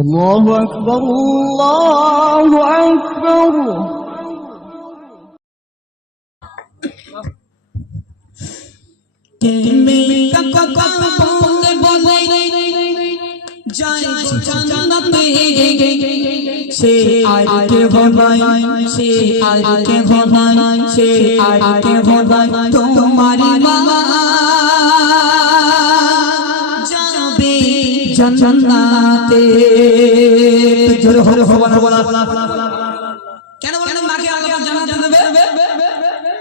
আল্লাহু আকবার, আল্লাহু আকবার। সে আইকে ভবাই, সে আইকে ভবাই, সে আইকে ভবাই তোমারি মা যাবে জান্নাতে। জোরে হরে হবানা বলা। কেন বলেন মাকে আল্লাহ জান্নাতে দেবে?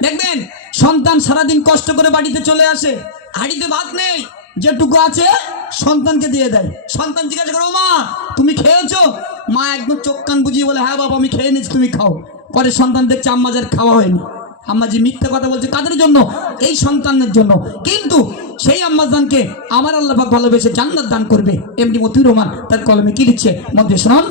দেখবেন সন্তান সারাদিন কষ্ট করে বাড়িতে চলে আসে, হাড়িতে ভাত নেই, যেটুকু আছে সন্তানকে দিয়ে দেয়। সন্তান জিজ্ঞাসা করো, মা তুমি খেয়েছো? মা একদম চোখ কান বুঝিয়ে বলে, হ্যাঁ বাবা আমি খেয়ে নিচ্ছি, তুমি খাও। পরে সন্তান দেখছে আম্মাজার খাওয়া হয়নি, আম্মাজি মিথ্যে কথা বলছে। কাদের জন্য? এই সন্তানের জন্য। কিন্তু সেই আম্মাজানকে আমার আল্লাহ পাক ভালোবেসে জান্নাত দান করবে। এমডি মতিউর রহমান তার কলমে কি লিখছে মধ্যে শুনুন।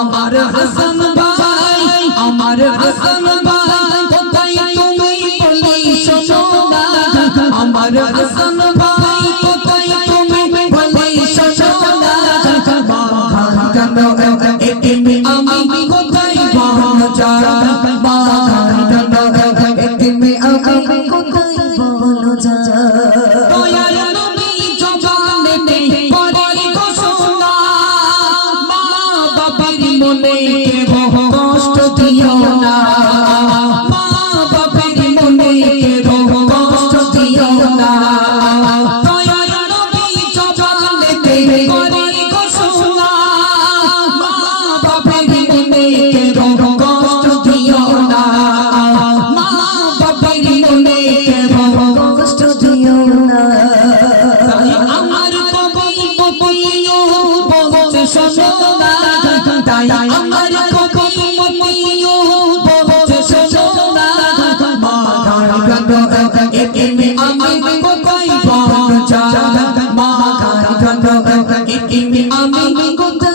আমার হাসান ভাই, আমার হাসান ভাই কোথায় তুমি বলি শোনো না, আমার হাসান ভাই কোথায় তুমি বলি শোনো না, আমি কোথায় বলো যারা তাই আমার কবি মতিও বলছে শোনো না মা গায় গান এমনি আমি কোথায় পৌঁছা মা গায় গান এমনি আমি কোথায়